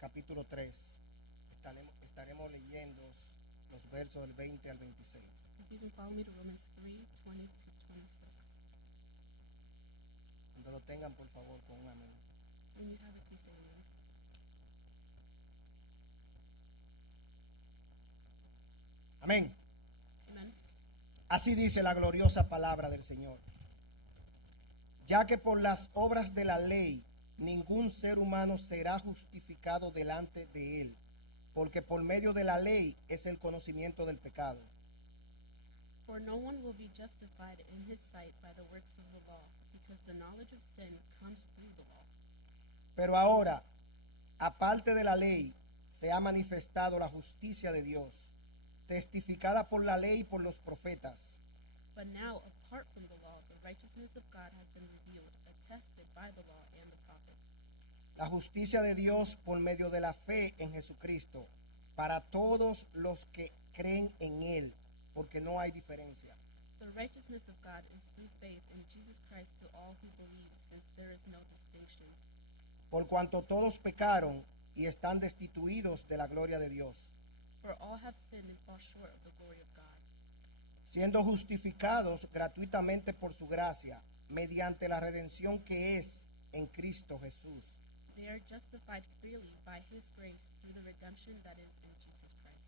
capítulo 3. Estaremos leyendo los versos del 20 al 26. If you can follow me to Romans 3, 20 to 26. Cuando lo tengan, por favor, con un amén. When you have it, please say amen. Amén. Amen. Así dice la gloriosa palabra del Señor. Ya que por las obras de la ley ningún ser humano será justificado delante de él, porque por medio de la ley es el conocimiento del pecado. For no one will be justified in his sight by the works of the law, because the knowledge of sin comes through the law. Pero ahora, aparte de la ley, se ha manifestado la justicia de Dios, testificada por la ley y por los profetas. But now, apart from the law, the righteousness of God has been revealed, attested by the law and the prophets. La justicia de Dios por medio de la fe en Jesucristo, para todos los que creen en Él, porque no hay diferencia. The righteousness of God is through faith in Jesus Christ to all who believe, since there is no distinction. Por cuanto todos pecaron y están destituidos de la gloria de Dios, For all have sinned and fall short of the glory of God, siendo justificados gratuitamente por su gracia, mediante la redención que es en Cristo Jesús, they are justified freely by his grace through the redemption that is in Jesus Christ,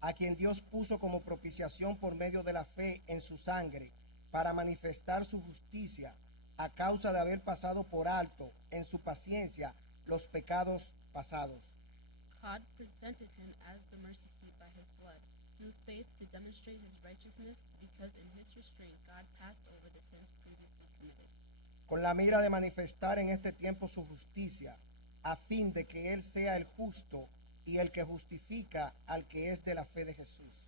a quien Dios puso como propiciación por medio de la fe en su sangre, para manifestar su justicia, a causa de haber pasado por alto en su paciencia los pecados pasados. God presented him as the mercy seat by his blood, through faith to demonstrate his righteousness, because in his restraint God passed over the sins previously committed, Con la mira de manifestar en este tiempo su justicia, a fin de que Él sea el justo y el que justifica al que es de la fe de Jesús.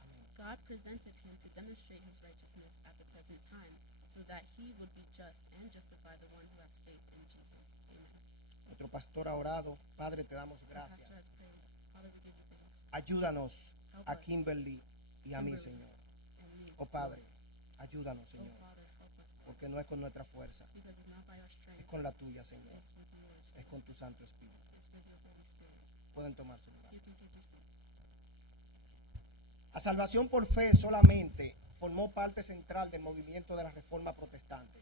Amén. God presented him to demonstrate his righteousness at the present time, so that he would be just and justify the one who has faith in Jesus. Amen. Nuestro pastor ha orado. Padre, te damos The gracias. pastor has prayed. Father, we give you thanks. Ayúdanos Help a us. Kimberly y a mí, Kimberly. Señor. And me. Oh Padre, ayúdanos, Oh Señor, Father, help us, Lord, porque no es con nuestra fuerza, because it's not by our es strength, con la tuya, Señor, it's with yours, es con tu Santo Espíritu. it's with your Holy Spirit. Pueden tomar su lugar. You can take your seat. La salvación por fe solamente formó parte central del movimiento de la Reforma Protestante.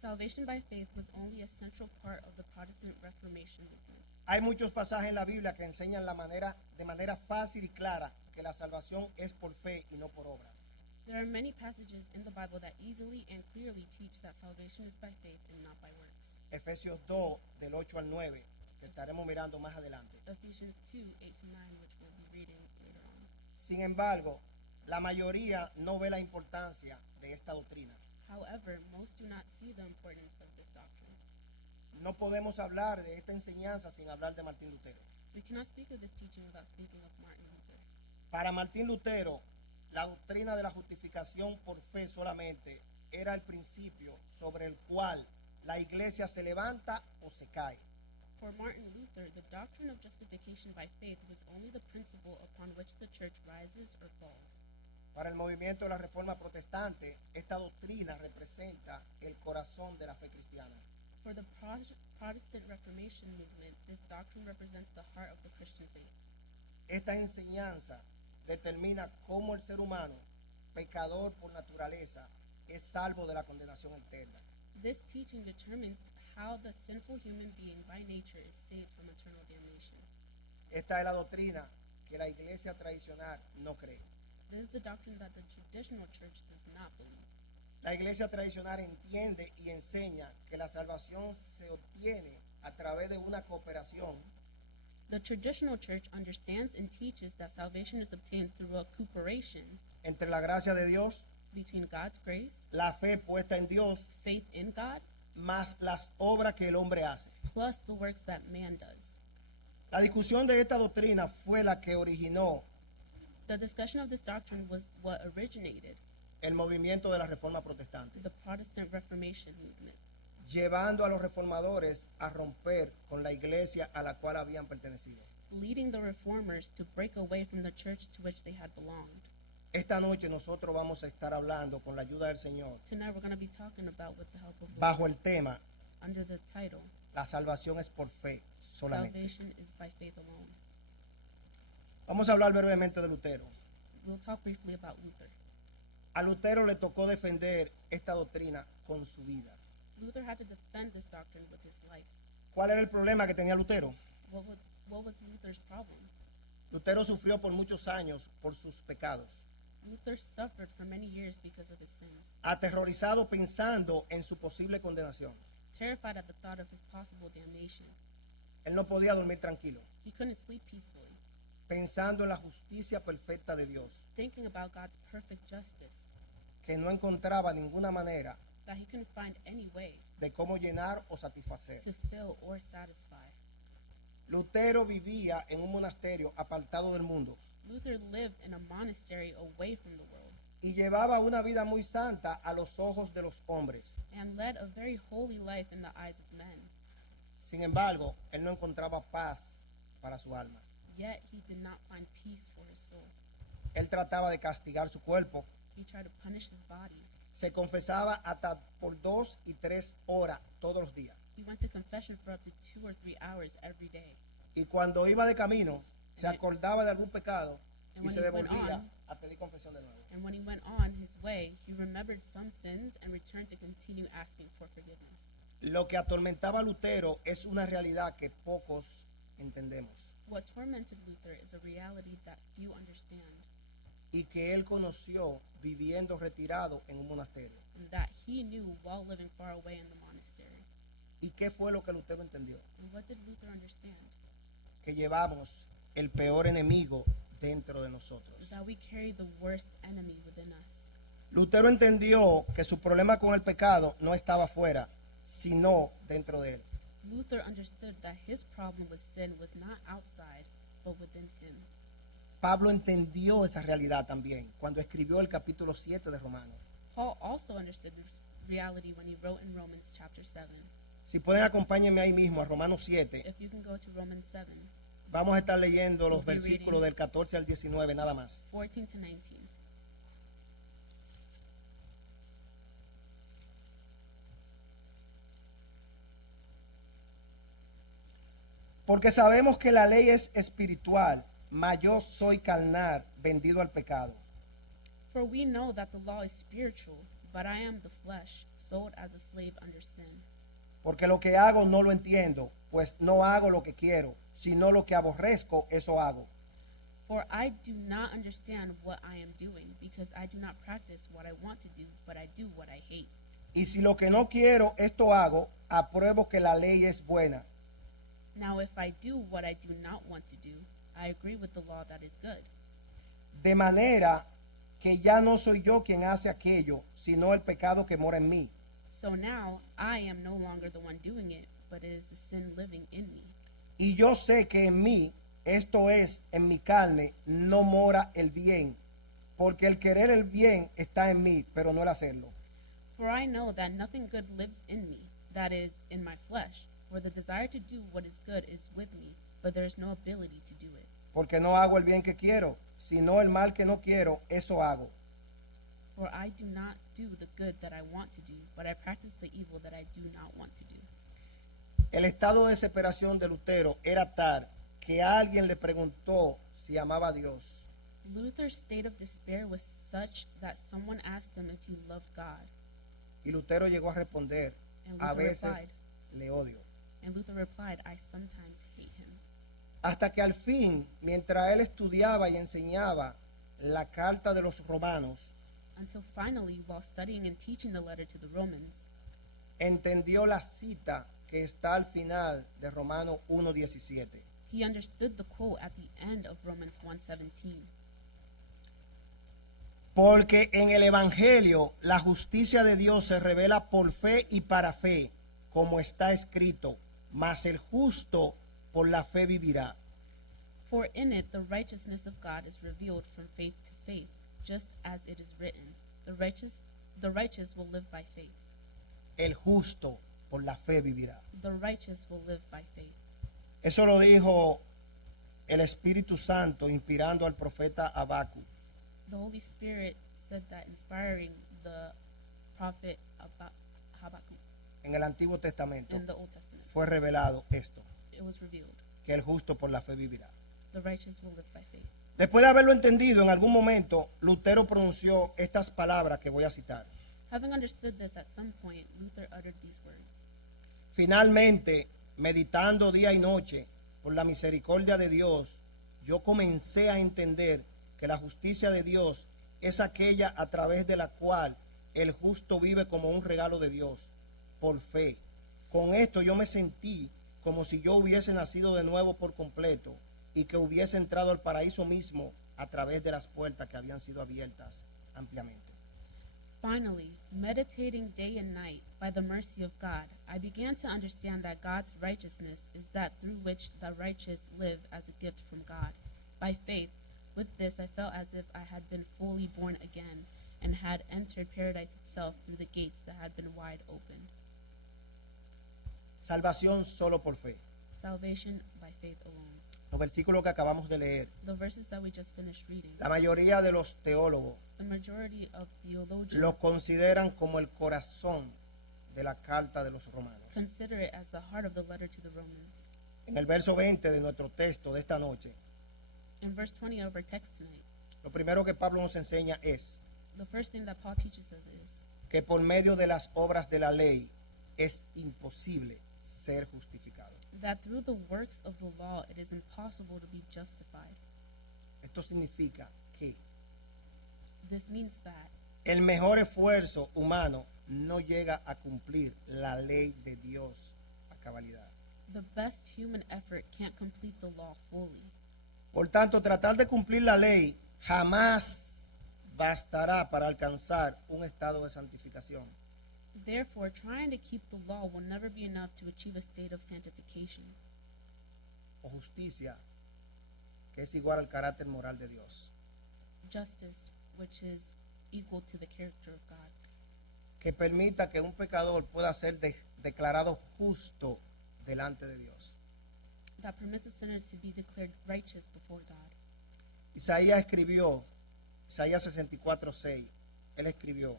Salvation by faith was only a central part of the Protestant Reformation movement. Hay muchos pasajes en la Biblia que enseñan de manera fácil y clara que la salvación es por fe y no por obras. There are many passages in the Bible that easily and clearly teach that salvation is by faith and not by works. Efesios 2, del 8 al 9, que estaremos mirando más adelante. Ephesians 2, 8 to 9, which we'll be reading later on. Sin embargo, la mayoría no ve la importancia de esta doctrina. However, most do not see the importance of this doctrine. No podemos hablar de esta enseñanza sin hablar de Martín Lutero. We cannot speak of this teaching without speaking of Martin Luther. Para Martín Lutero, la doctrina de la justificación por fe solamente era el principio sobre el cual la iglesia se levanta o se cae. For Martin Luther, the doctrine of justification by faith was only the principle upon which the church rises or falls. Para el movimiento de la Reforma Protestante, esta doctrina representa el corazón de la fe cristiana. For the Protestant Reformation movement, this doctrine represents the heart of the Christian faith. Esta enseñanza determina cómo el ser humano, pecador por naturaleza, es salvo de la condenación eterna. This teaching determines how the sinful human being by nature is saved from eternal damnation. Esta es la doctrina que la iglesia tradicional no cree. This is the doctrine that the traditional church does not believe. La iglesia tradicional entiende y enseña que la salvación se obtiene a través de una cooperación The traditional church understands and teaches that salvation is obtained through a cooperation entre la gracia de Dios, between God's grace, la fe puesta en Dios, faith in God, más las obras que el hombre hace. plus the works that man does. La discusión de esta doctrina fue la que originó The discussion of this doctrine was what originated el movimiento de la Reforma Protestante, the Protestant Reformation movement, llevando a los reformadores a romper con la iglesia a la cual habían pertenecido. leading the reformers to break away from the church to which they had belonged. Esta noche nosotros vamos a estar hablando con la ayuda del Señor Tonight we're going to be talking about, with the help of God, bajo el tema under the title, La salvación es por fe solamente. Salvation is by faith alone. Vamos a hablar brevemente de Lutero. We'll talk briefly about Luther. A Lutero le tocó defender esta doctrina con su vida. Luther had to defend this doctrine with his life. ¿Cuál era el problema que tenía Lutero? What was Luther's problem? Lutero sufrió por muchos años por sus pecados, Luther suffered for many years because of his sins, aterrorizado pensando en su posible condenación. terrified at the thought of his possible damnation. Él no podía dormir tranquilo, He couldn't sleep peacefully, pensando en la justicia perfecta de Dios, thinking about God's perfect justice, que no encontraba ninguna manera that he couldn't find any way de cómo llenar o satisfacer. to fill or satisfy. Lutero vivía en un monasterio apartado del mundo Luther lived in a monastery away from the world y llevaba una vida muy santa a los ojos de los hombres. and led a very holy life in the eyes of men. Sin embargo, él no encontraba paz para su alma. Yet he did not find peace for his soul. Él trataba de castigar su cuerpo, He tried to punish his body. se confesaba hasta por 2 y 3 horas todos los días. He went to confession for up to 2 or 3 hours every day. Y cuando iba de camino, se acordaba de algún pecado And y when se he went devolvía on- a pedir confesión de nuevo. And when he went on his way, he remembered some sins and returned to continue asking for forgiveness. Lo que atormentaba a Lutero es una realidad que pocos entendemos What tormented Luther is a reality that few understand, y que él conoció viviendo retirado en un monasterio. and that he knew while living far away in the monastery. ¿Y qué fue lo que Lutero entendió? And what did Luther understand? Que llevamos el peor enemigo dentro de nosotros. That we carry the worst enemy within us. Lutero entendió que su problema con el pecado no estaba afuera, sino dentro de él. Luther understood that his problem with sin was not outside, but within him. Pablo entendió esa realidad también cuando escribió el capítulo 7 de Romanos. Paul also understood this reality when he wrote in Romans chapter 7. Si pueden, acompáñenme ahí mismo a Romanos 7. If you can go to Romans 7, Vamos a estar leyendo los We'll be versículos reading. del 14 al 19 nada más. 14 to 19. Porque sabemos que la ley es espiritual, mas yo soy carnal, vendido al pecado. For we know that the law is spiritual, but I am the flesh, sold as a slave under sin. Porque lo que hago no lo entiendo, pues no hago lo que quiero, sino lo que aborrezco, eso hago. For I do not understand what I am doing, because I do not practice what I want to do, but I do what I hate. Y si lo que no quiero, esto hago, apruebo que la ley es buena. Now if I do what I do not want to do, I agree with the law that is good. De manera que ya no soy yo quien hace aquello, sino el pecado que mora en mí. So now I am no longer the one doing it, but it is the sin living in me. Y yo sé que en mí, esto es, en mi carne, no mora el bien, porque el querer el bien está en mí, pero no el hacerlo. For I know that nothing good lives in me, that is, in my flesh. For the desire to do what is good is with me, but there is no ability to do it. Porque no hago el bien que quiero, sino el mal que no quiero, eso hago. For I do not do the good that I want to do, but I practice the evil that I do not want to do. El estado de desesperación de Lutero era tal que alguien le preguntó si amaba a Dios. Luther's state of despair was such that someone asked him if he loved God, Y Lutero llegó a responder, and a Luther veces replied, le odio. I sometimes hate him. Hasta que al fin, mientras él estudiaba y enseñaba la carta de los romanos, Until finally, while studying and teaching the letter to the Romans, entendió la cita que está al final de Romanos 1:17. he understood the quote at the end of Romans 1:17. Porque en el Evangelio la justicia de Dios se revela por fe y para fe, como está escrito, mas el justo por la fe vivirá. For in it the righteousness of God is revealed from faith to faith, just as it is written, the righteous will live by faith. El justo por la fe vivirá. The righteous will live by faith. Eso lo dijo el Espíritu Santo inspirando al profeta Habacuc. The Holy Spirit said that, inspiring the prophet Habakkuk En el Antiguo Testamento in the Old Testament. fue revelado esto. it was revealed. que el justo por la fe vivirá. The righteous will live by faith. Después de haberlo entendido, en algún momento Lutero pronunció estas palabras que voy a citar. Having understood this, at some point, Luther uttered these words. Finalmente, meditando día y noche por la misericordia de Dios, yo comencé a entender que la justicia de Dios es aquella a través de la cual el justo vive como un regalo de Dios, por fe. Con esto yo me sentí como si yo hubiese nacido de nuevo por completo y que hubiese entrado al paraíso mismo a través de las puertas que habían sido abiertas ampliamente. Finally, meditating day and night by the mercy of God, I began to understand that God's righteousness is that through which the righteous live as a gift from God. By faith, with this I felt as if I had been fully born again and had entered paradise itself through the gates that had been wide opened. Salvación solo por fe. Salvation by faith alone. Los versículos que acabamos de leer. The verses that we just finished reading, La mayoría de los teólogos the majority of theologians lo consideran como el corazón de la carta de los romanos. consider it as the heart of the letter to the Romans. En el verso 20 de nuestro texto de esta noche, In verse 20 of our text tonight, lo primero que Pablo nos enseña es the first thing that Paul teaches us is que por medio de las obras de la ley es imposible ser justificado. that through the works of the law it is impossible to be justified. Esto significa que This means that el mejor esfuerzo humano no llega a cumplir la ley de Dios a cabalidad. the best human effort can't complete the law fully. Por tanto, tratar de cumplir la ley jamás bastará para alcanzar un estado de santificación. Therefore, trying to keep the law will never be enough to achieve a state of sanctification O justicia, que es igual al carácter moral de Dios, justice, which is equal to the character of God, que permita que un pecador pueda ser declarado justo delante de Dios. that permits a sinner to be declared righteous before God. Isaías escribió, Isaías 64:6, él escribió: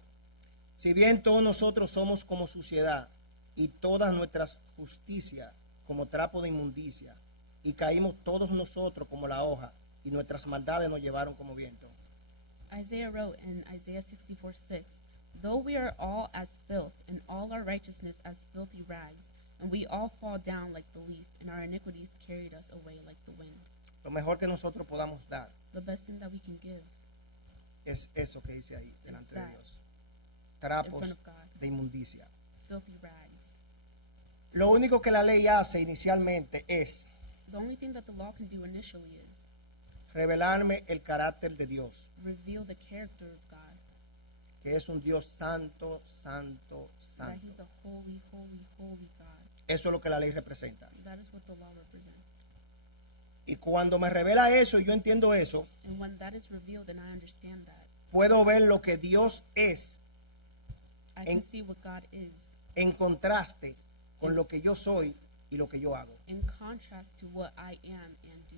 si bien todos nosotros somos como suciedad y todas nuestras justicias como trapo de inmundicia, y caímos todos nosotros como la hoja, y nuestras maldades nos llevaron como viento. Isaiah wrote in Isaiah 64:6, though we are all as filth, and all our righteousness as filthy rags, and we all fall down like the leaf, and our iniquities carried us away like the wind. Lo mejor que nosotros podamos dar The best thing that we can give es eso que dice ahí delante de that. Dios. in Trapos front of God, de inmundicia. filthy rags. Lo único que la ley hace inicialmente es The only thing that the law can do initially is revelarme el carácter de Dios, reveal the character of God, que es un Dios santo, santo, that santo. he's a holy, holy, holy God. Eso es lo que la ley representa. That is what the law represents. Y cuando me revela eso y yo entiendo eso, And when that is revealed and I understand that, puedo ver lo que Dios es I En- can see what God is en contraste con lo que yo soy y lo que yo hago. in contrast to what I am and do.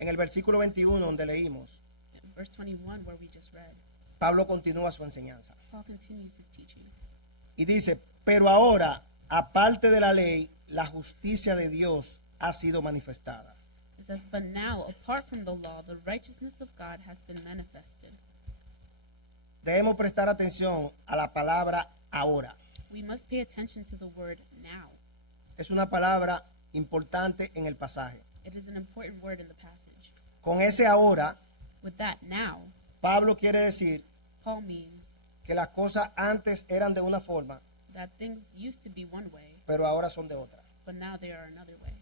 En el versículo 21 donde leímos, In verse 21, where we just read, Pablo continúa su enseñanza Paul continues his teaching. y dice: pero ahora, aparte de la ley, la justicia de Dios ha sido manifestada. It says, but now, apart from the law, the righteousness of God has been manifested. Debemos prestar atención a la palabra ahora. We must pay attention to the word now. Es una palabra importante en el pasaje. It is an important word in the passage. Con ese ahora, With that now, Pablo quiere decir Paul means que las cosas antes eran de una forma, that things used to be one way, pero ahora son de otra. but now they are another way.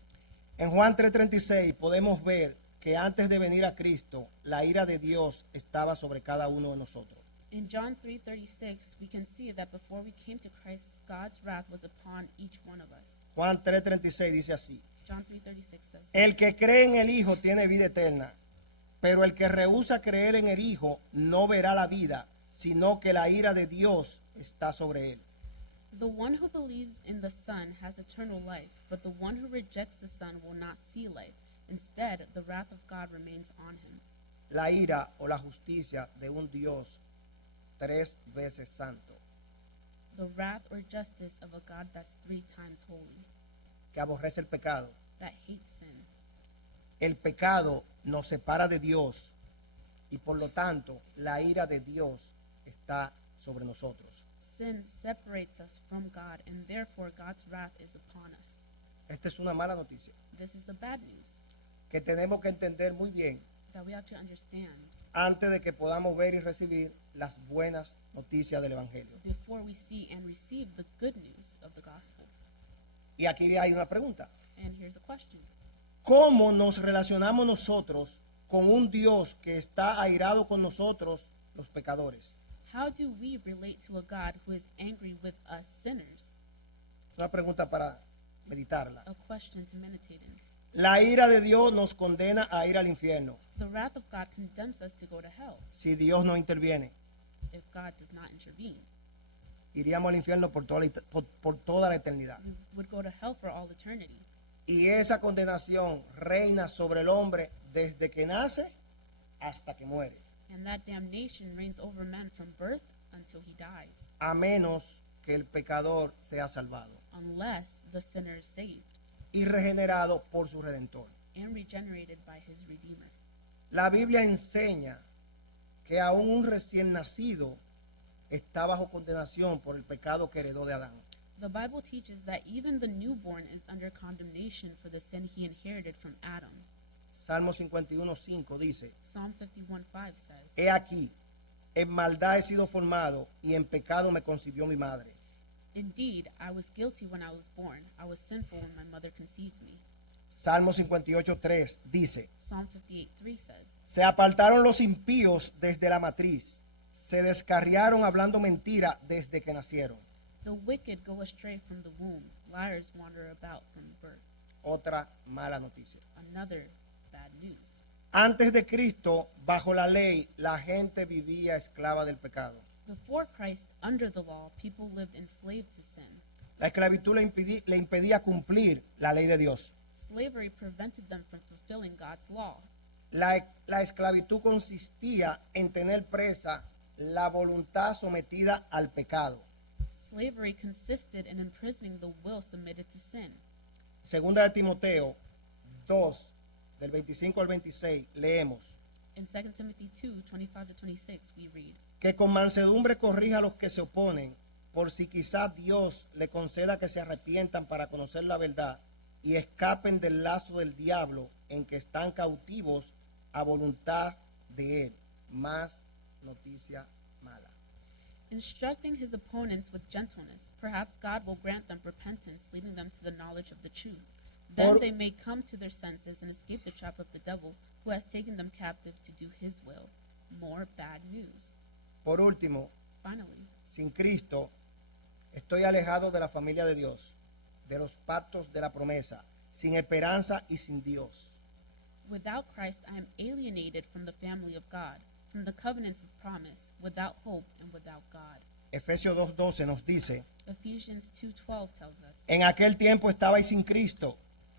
En Juan 3:36 podemos ver que antes de venir a Cristo, la ira de Dios estaba sobre cada uno de nosotros. In John 3:36, we can see that before we came to Christ, God's wrath was upon each one of us. Juan 3:36 dice así: John 3:36 says, el que cree en el Hijo tiene vida eterna, pero el que rehúsa creer en el Hijo no verá la vida, sino que la ira de Dios está sobre él. the one who believes in the Son has eternal life, but the one who rejects the Son will not see life. Instead, the wrath of God remains on him. La ira o la justicia de un Dios 3 veces santo, The wrath or justice of a God that's 3 times holy, que aborrece el pecado. that hates sin. El pecado nos separa de Dios y por lo tanto la ira de Dios está sobre nosotros. Sin separates us from God, and therefore God's wrath is upon us. Esta es una mala noticia This is the bad news que tenemos que entender muy bien that we have to understand antes de que podamos ver y recibir las buenas noticias del Evangelio. before we see and receive the good news of the gospel. Y aquí hay una pregunta. And here's a question. ¿Cómo nos relacionamos nosotros con un Dios que está airado con nosotros, los pecadores? How do we relate to a God who is angry with us sinners? Una pregunta para meditarla. A question to meditate in. La ira de Dios nos condena a ir al infierno The wrath of God condemns us to go to hell si Dios no interviene. if God does not intervene. Iríamos al infierno por toda la eternidad. We would go to hell for all eternity. Y esa condenación reina sobre el hombre desde que nace hasta que muere, And that damnation reigns over man from birth until he dies, a menos que el pecador sea salvado unless the sinner is saved y regenerado por su Redentor. and regenerated by his Redeemer. La Biblia enseña que aún un recién nacido está bajo condenación por el pecado que heredó de Adán. The Bible teaches that even the newborn is under condemnation for the sin he inherited from Adam. Salmo 51:5 dice: Psalm 51:5 says, He aquí, en maldad he sido formado y en pecado me concibió mi madre. Indeed, I was guilty when I was born. I was sinful when my mother conceived me. Salmo 58:3 dice: Psalm 58:3 says, Se apartaron los impíos desde la matriz, se descarriaron hablando mentira desde que nacieron. The wicked go astray from the womb. Liars wander about from birth. Otra mala noticia. Another bad news. Antes de Cristo, bajo la ley, la gente vivía esclava del pecado. Before Christ, under the law, people lived enslaved to sin. La esclavitud le impedía cumplir la ley de Dios. Slavery prevented them from fulfilling God's law. La esclavitud consistía en tener presa la voluntad sometida al pecado. Slavery consisted in imprisoning the will submitted to sin. Segunda de Timoteo 2, del 25 al 26, leemos In 2 Timothy 2:25-26, we read, que con mansedumbre corrija a los que se oponen, por si quizás Dios le conceda que se arrepientan para conocer la verdad y escapen del lazo del diablo en que están cautivos a voluntad de él. Más noticia mala. instructing his opponents with gentleness. Perhaps God will grant them repentance, leading them to the knowledge of the truth. Then Por- they may come to their senses and escape the trap of the devil, who has taken them captive to do his will. More bad news. Por último, Finally, sin Cristo, estoy alejado de la familia de Dios, de los pactos de la promesa, sin esperanza y sin Dios. without Christ, I am alienated from the family of God, from the covenants of promise, without hope and without God. Efesios 2:12 nos dice: Ephesians 2:12 tells us, En aquel tiempo estabais sin Cristo,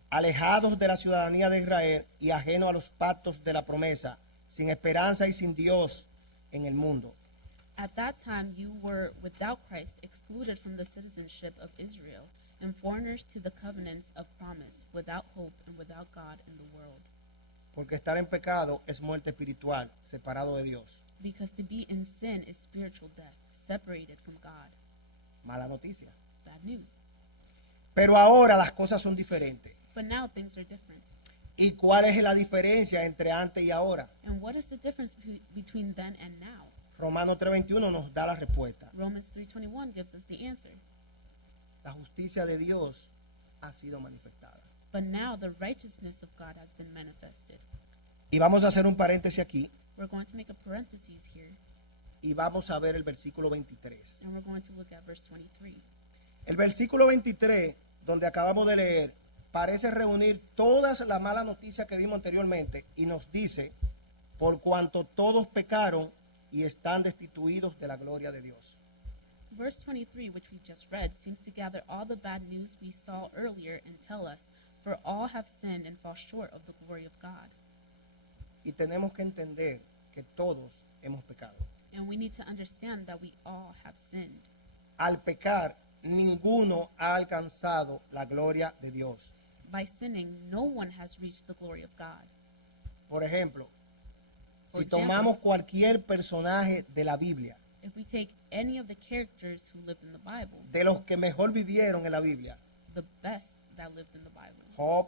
alejados de la ciudadanía de Israel y ajenos a los pactos de la promesa, sin esperanza y sin Dios en el mundo. At that time you were without Christ, excluded from the citizenship of Israel, and foreigners to the covenants of promise, without hope and without God in the world. Porque estar en pecado es muerte espiritual, separado de Dios. Because to be in sin is spiritual death, separated from God. Mala noticia. Bad news. Pero ahora las cosas son diferentes. But now things are different. ¿Y cuál es la diferencia entre antes y ahora? And what is the difference between then and now? Romanos 3:21 nos da la respuesta. Romans 3:21 gives us the answer. La justicia de Dios ha sido manifestada. But now the righteousness of God has been manifested. Y vamos a hacer un paréntesis aquí We're going to make a parenthesis here, y vamos a ver el versículo 23. and we're going to look at verse 23. El versículo 23, donde acabamos de leer, parece reunir todas las malas noticias que vimos anteriormente y nos dice: por cuanto todos pecaron y están destituidos de la gloria de Dios. Verse 23, which we just read, seems to gather all the bad news we saw earlier and tell us, for all have sinned and fall short of the glory of God. Y tenemos que entender que todos hemos pecado. And we need to understand that we all have sinned. Al pecar, ninguno ha alcanzado la gloria de Dios. By sinning, no one has reached the glory of God. Por ejemplo, For si example, tomamos cualquier personaje de la Biblia, if we take any of the characters who lived in the Bible, de los que mejor vivieron en la Biblia, the best that lived in the Bible, Job,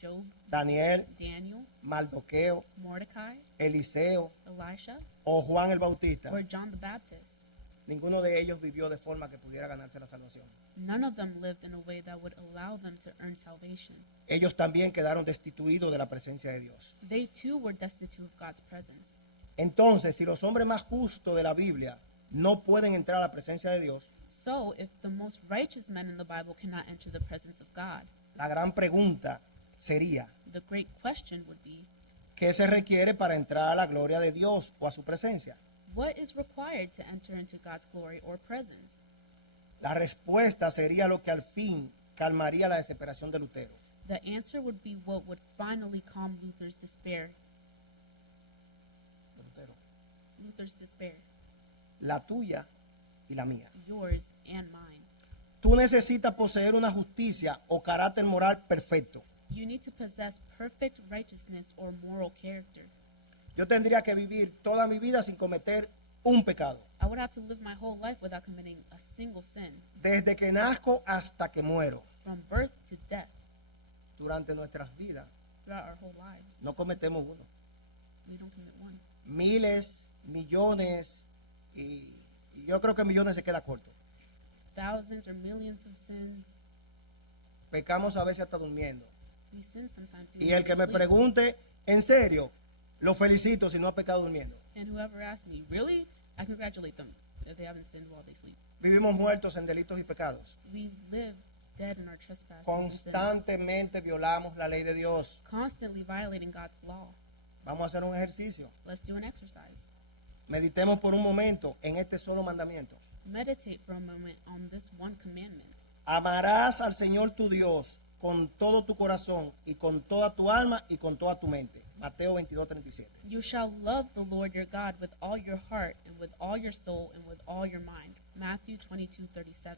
Job, Daniel, Daniel, Mardoqueo, Mordecai, Eliseo Elisha, o Juan el Bautista, or John the Baptist, ninguno de ellos vivió de forma que pudiera ganarse la salvación. none of them lived in a way that would allow them to earn salvation. Ellos también quedaron destituidos de la presencia de Dios. They too were destitute of God's presence. Entonces, si los hombres más justos de la Biblia no pueden entrar a la presencia de Dios, So, if the most righteous men in the Bible cannot enter the presence of God, la gran pregunta sería, the great question would be, ¿qué se requiere para entrar a la gloria de Dios o a su presencia? what is required to enter into God's glory or presence? La respuesta sería lo que al fin calmaría la desesperación de Lutero. The answer would be what would finally calm Luther's despair. Luther's despair, La tuya y la mía. yours and mine. Tú necesitas poseer una justicia o carácter moral perfecto. You need to possess perfect righteousness or moral character. Yo tendría que vivir toda mi vida sin cometer un pecado. I would have to live my whole life without committing a single sin, Desde que nazco hasta que muero. from birth to death, Durante nuestras vidas throughout our whole lives. no cometemos uno. We don't commit one. Miles, millones y yo creo que millones se queda corto. Thousands or millions of sins. Pecamos a veces hasta durmiendo. We sin sometimes. Y even el que when me we sleep. pregunte, en serio, lo felicito si no ha pecado durmiendo. And whoever asks me, really? I congratulate them if they haven't sinned while they sleep. Vivimos muertos en delitos y pecados. We live dead in our trespasses and sins, Constantemente violamos la ley de Dios. constantly violating God's law. Vamos a hacer un ejercicio. Let's do an exercise. Meditemos por un momento en este solo mandamiento. Meditate for a moment on this one commandment. Amarás al Señor tu Dios con todo tu corazón y con toda tu alma y con toda tu mente. Mateo 22:37. You shall love the Lord your God with all your heart and with all your soul and with all your mind. Matthew 22:37.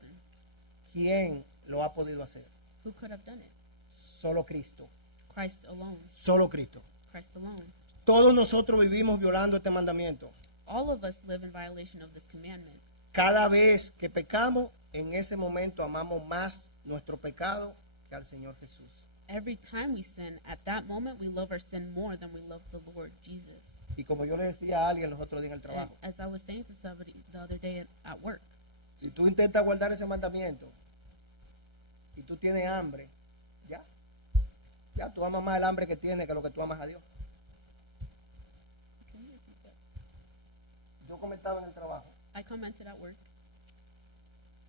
¿Quién lo ha podido hacer? Who could have done it? Solo Cristo. Christ alone. Solo Cristo. Christ alone. Todos nosotros vivimos violando este mandamiento. All of us live in violation of this commandment. Cada vez que pecamos, en ese momento amamos más nuestro pecado que al Señor Jesús. Every time we sin, at that moment we love our sin more than we love the Lord Jesus. Y como yo le decía a alguien los otros días en el And trabajo, as I was saying to somebody the other day at work, si tú intentas guardar ese mandamiento y tú tienes hambre, ya tú amas más el hambre que tienes que lo que tú amas a Dios. Yo comentaba en el trabajo I commented at work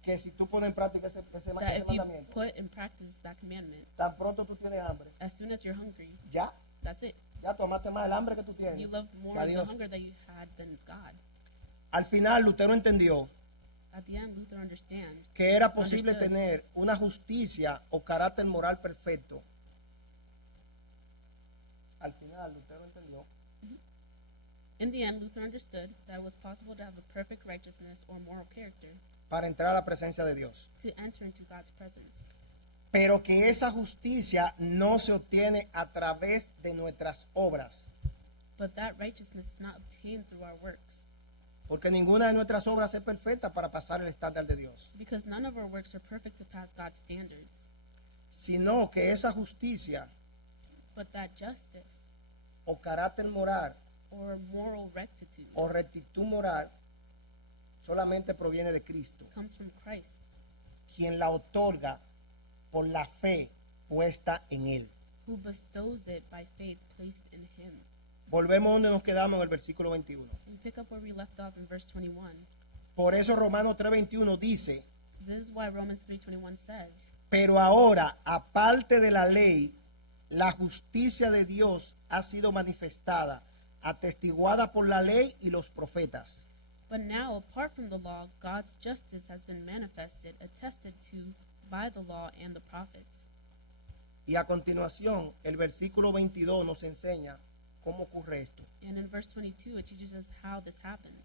que si tú pones en práctica ese that if you mandamiento, put in practice that commandment, tan pronto tú tienes hambre, as soon as you're hungry, ya that's it. tú amaste más el hambre que tú tienes You loved que more a the Dios. hunger that you had than God. Al final Lutero entendió At the end, Luther understand que era posible Understood. tener una justicia o carácter moral perfecto. Al final Lutero entendió In the end, Luther understood that it was possible to have a perfect righteousness or moral character para entrar a la presencia de Dios, to enter into God's presence. pero que esa justicia no se obtiene a través de nuestras obras, But that righteousness is not obtained through our works, porque ninguna de nuestras obras es perfecta para pasar el estándar de Dios, because none of our works are perfect to pass God's standards. sino que esa justicia But that justice o carácter moral or moral rectitude o rectitud moral solamente proviene de Cristo, comes from Christ, quien la otorga por la fe puesta en Él. who bestows it by faith placed in Him. Volvemos donde nos quedamos en el versículo 21. We pick up where we left off in verse 21. Por eso Romanos 3:21 dice, This is why Romans 3:21 says, pero ahora, aparte de la ley, la justicia de Dios ha sido manifestada, atestiguada por la ley y los profetas. But now, apart from the law, God's justice has been manifested, attested to by the law and the prophets. Y a continuación, el versículo 22 nos enseña cómo ocurre esto. And in verse 22, it teaches us how this happens.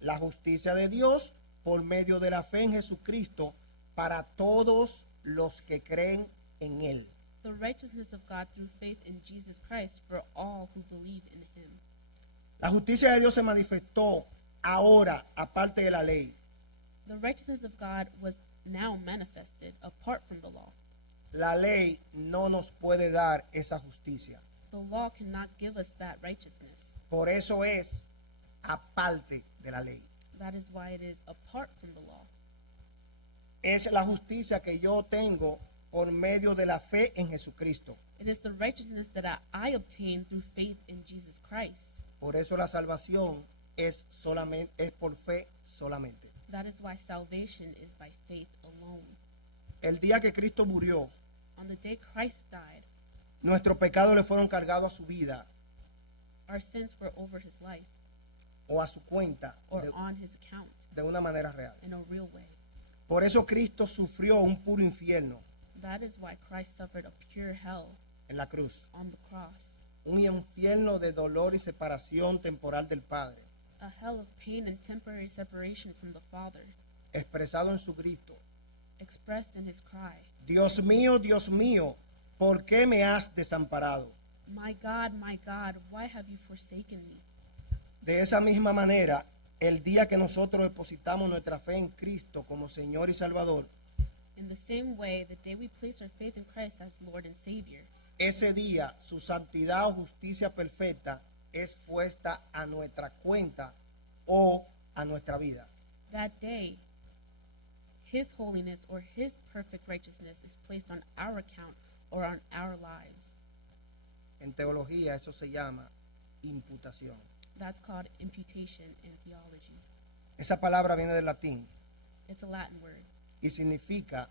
La justicia de Dios por medio de la fe en Jesucristo para todos los que creen en él. The righteousness of God through faith in Jesus Christ for all who believe in him. La justicia de Dios se manifestó ahora, aparte de la ley. The righteousness of God was now manifested apart from the law. La ley no nos puede dar esa justicia. The law cannot give us that righteousness. Por eso es aparte de la ley. That is why it is apart from the law. Es la justicia que yo tengo por medio de la fe en Jesucristo. It is the righteousness that I obtain through faith in Jesus Christ. Por eso la salvación es por fe solamente. That is why salvation is by faith alone. El día que Cristo murió, On the day Christ died, nuestros pecados le fueron cargados a su vida our sins were over his life o a su cuenta or on his account de una manera real. in a real way. Por eso Cristo sufrió un puro infierno That is why Christ suffered a pure hell en la cruz. on the cross, Un infierno de dolor y separación temporal del Padre, a hell of pain and temporary separation from the Father, expresado en su grito: expressed in his cry, Dios mío, ¿por qué me has desamparado? my God, why have you forsaken me? De esa misma manera, el día que nosotros depositamos nuestra fe en Cristo como Señor y Salvador, In the same way, the day we place our faith in Christ as Lord and Savior, ese día su santidad o justicia perfecta es puesta a nuestra cuenta o a nuestra vida. that day, his holiness or his perfect righteousness is placed on our account or on our lives. En teología eso se llama imputación. That's called imputation in theology. Esa palabra viene del latín It's a Latin word, y significa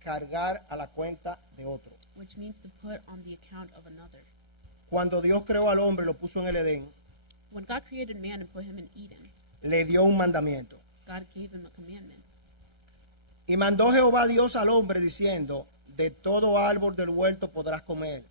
cargar a la cuenta de otro. which means to put on the account of another. Cuando Dios creó al hombre y lo puso en el Edén, When God created man and put him in Eden, le dio un mandamiento. God gave him a commandment. Y mandó Jehová Dios al hombre diciendo: de todo árbol del huerto podrás comer,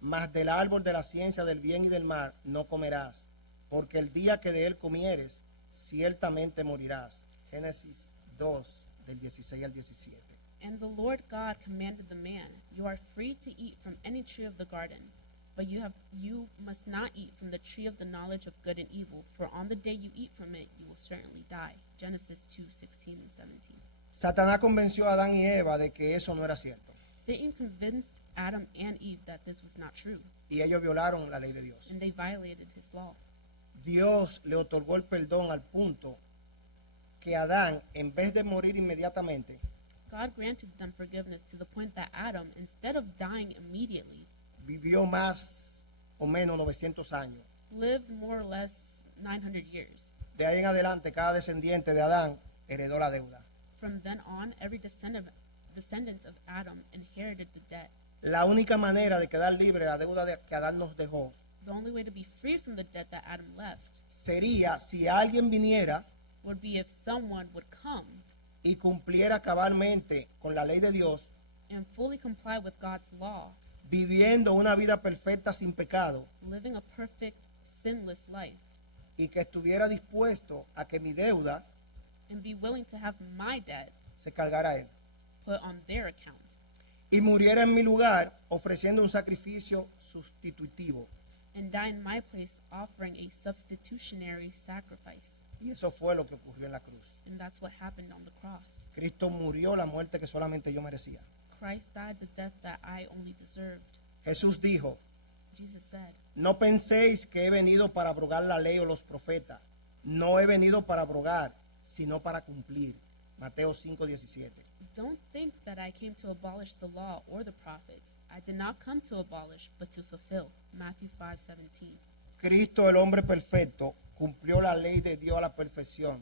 mas del árbol de la ciencia del bien y del mal no comerás, porque el día que de él comieres, ciertamente morirás. Génesis 2, del 16 al 17. And the Lord God commanded the man, you are free to eat from any tree of the garden, but you must not eat from the tree of the knowledge of good and evil, for on the day you eat from it, you will certainly die. Genesis 2:16 and 17. Satanás convenció a Adán y Eva de que eso no era cierto, Satan convinced Adam and Eve that this was not true, y ellos violaron la ley de Dios. and they violated his law. Dios le otorgó el perdón al punto que Adán, en vez de morir inmediatamente, God granted them forgiveness to the point that Adam, instead of dying immediately, vivió más o menos 900 años. lived more or less 900 years. De ahí en adelante, cada descendiente de Adán heredó la deuda. From then on, every descendant of Adam inherited the debt. La única manera de quedar libre de la deuda que Adán nos dejó The only way to be freed from the debt that Adam left sería si alguien viniera would be if someone would come y cumpliera cabalmente con la ley de Dios, and fully comply with God's law, viviendo una vida perfecta sin pecado, living a perfect, sinless life, y que estuviera dispuesto a que mi deuda and be willing to have my debt se cargara a él, put on their account, y muriera en mi lugar ofreciendo un sacrificio sustitutivo. and die in my place, offering a substitutionary sacrifice. Y eso fue lo que ocurrió en la cruz. And that's what happened on the cross. Cristo murió la muerte que solamente yo merecía. Christ died the death that I only deserved. Jesús dijo: Jesus said, no penséis que he venido para abrogar la ley o los profetas. No he venido para abrogar, sino para cumplir. Mateo 5:17. don't think that I came to abolish the law or the prophets. I did not come to abolish, but to fulfill. Matthew 5:17. Cristo, el hombre perfecto, cumplió la ley de Dios a la perfección.